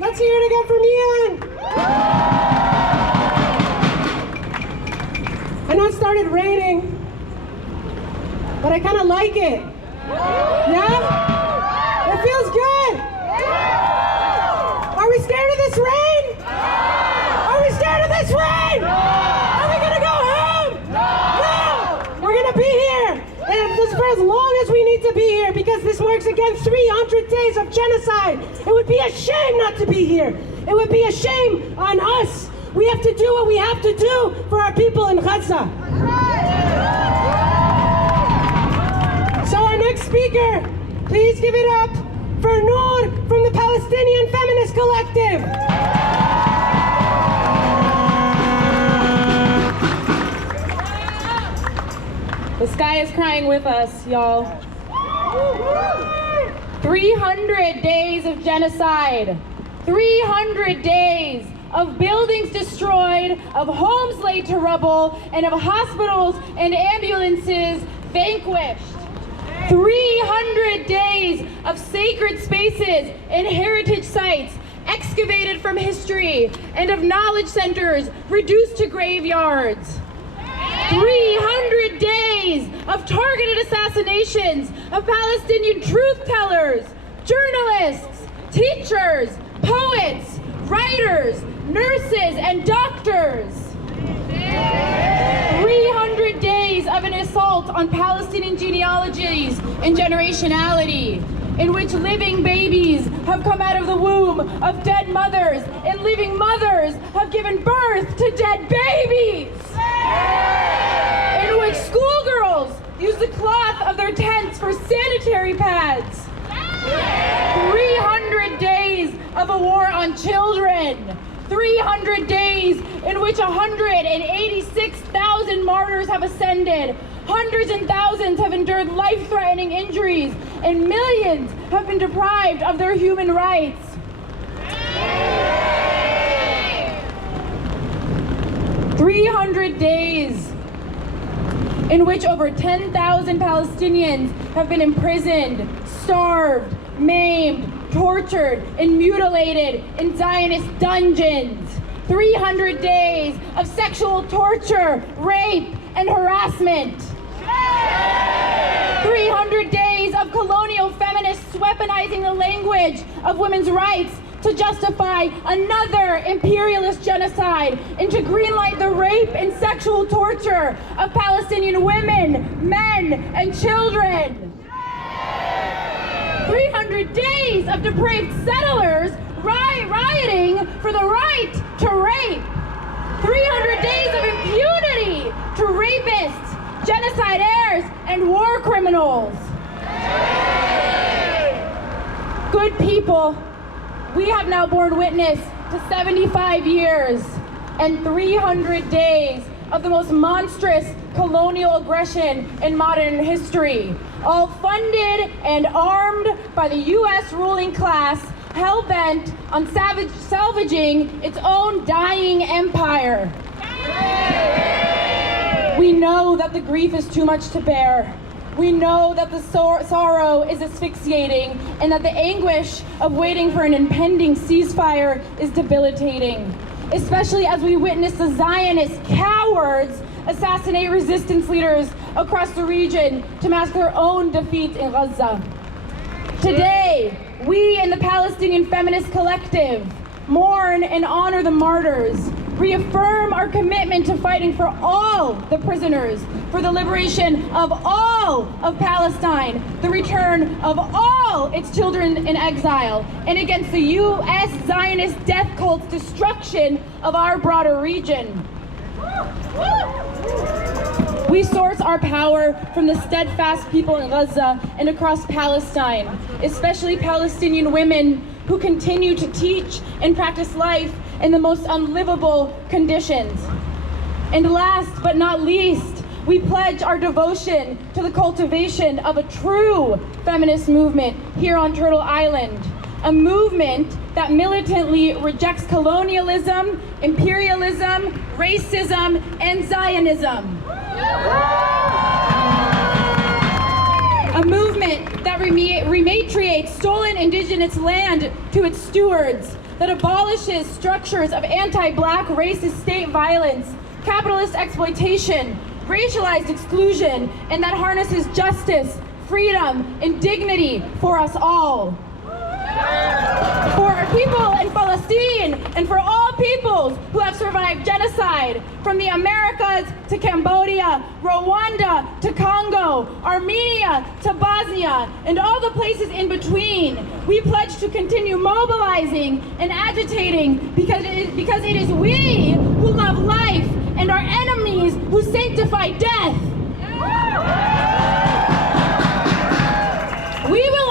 Let's hear it again from Ian. I know it started raining, but I kind of like it. Yeah? It feels good. Are we scared of this rain? Are we scared of this rain? Are we gonna go home? No! We're gonna be here. And this for as long as we need to be here, because this marks again 300 days of genocide. It would be a shame not to be here. It would be a shame on us. We have to do what we have to do for our people in Gaza. So our next speaker, please give it up for Noor from the Palestinian Feminist Collective. The sky is crying with us, y'all. 300 days of genocide. 300 days of buildings destroyed, of homes laid to rubble, and of hospitals and ambulances vanquished. 300 days of sacred spaces and heritage sites excavated from history, and of knowledge centers reduced to graveyards. 300 days of targeted assassinations of Palestinian truth tellers, journalists, teachers, poets, writers, nurses, and doctors. 300 days of an assault on Palestinian genealogies and generationality, in which living babies have come out of the womb of dead mothers, and living mothers have given birth to dead babies. In which schoolgirls use the cloth of their tents for sanitary pads. 300 days of a war on children. 300 days in which 186,000 martyrs have ascended. Hundreds and thousands have endured life-threatening injuries, and millions have been deprived of their human rights. 300 days in which over 10,000 Palestinians have been imprisoned, starved, maimed, tortured, and mutilated in Zionist dungeons. 300 days of sexual torture, rape, and harassment. 300 days of colonial feminists weaponizing the language of women's rights to justify another imperialist genocide and to greenlight the rape and sexual torture of Palestinian women, men, and children. 300 days of depraved settlers rioting for the right to rape. 300 days of impunity to rapists, genocidaires, and war criminals. Good people, we have now borne witness to 75 years and 300 days of the most monstrous colonial aggression in modern history, all funded and armed by the U.S. ruling class, hell-bent on salvaging its own dying empire. We know that the grief is too much to bear. We know that the sorrow is asphyxiating, and that the anguish of waiting for an impending ceasefire is debilitating, especially as we witness the Zionist cowards assassinate resistance leaders across the region to mask their own defeat in Gaza. Today, we in the Palestinian Feminist Collective mourn and honor the martyrs, reaffirm our commitment to fighting for all the prisoners, for the liberation of all of Palestine, the return of all its children in exile, and against the U.S. Zionist death cult's destruction of our broader region. We source our power from the steadfast people in Gaza and across Palestine, especially Palestinian women who continue to teach and practice life in the most unlivable conditions. And last but not least, we pledge our devotion to the cultivation of a true feminist movement here on Turtle Island, a movement that militantly rejects colonialism, imperialism, racism, and Zionism. A movement movement that rematriates stolen indigenous land to its stewards, that abolishes structures of anti-black racist state violence, capitalist exploitation, racialized exclusion, and that harnesses justice, freedom, and dignity for us all. For our people in Palestine and for all peoples who have survived genocide, from the Americas to Cambodia, Rwanda to Congo, Armenia to Bosnia, and all the places in between, we pledge to continue mobilizing and agitating because it is we who love life and our enemies who sanctify death. We will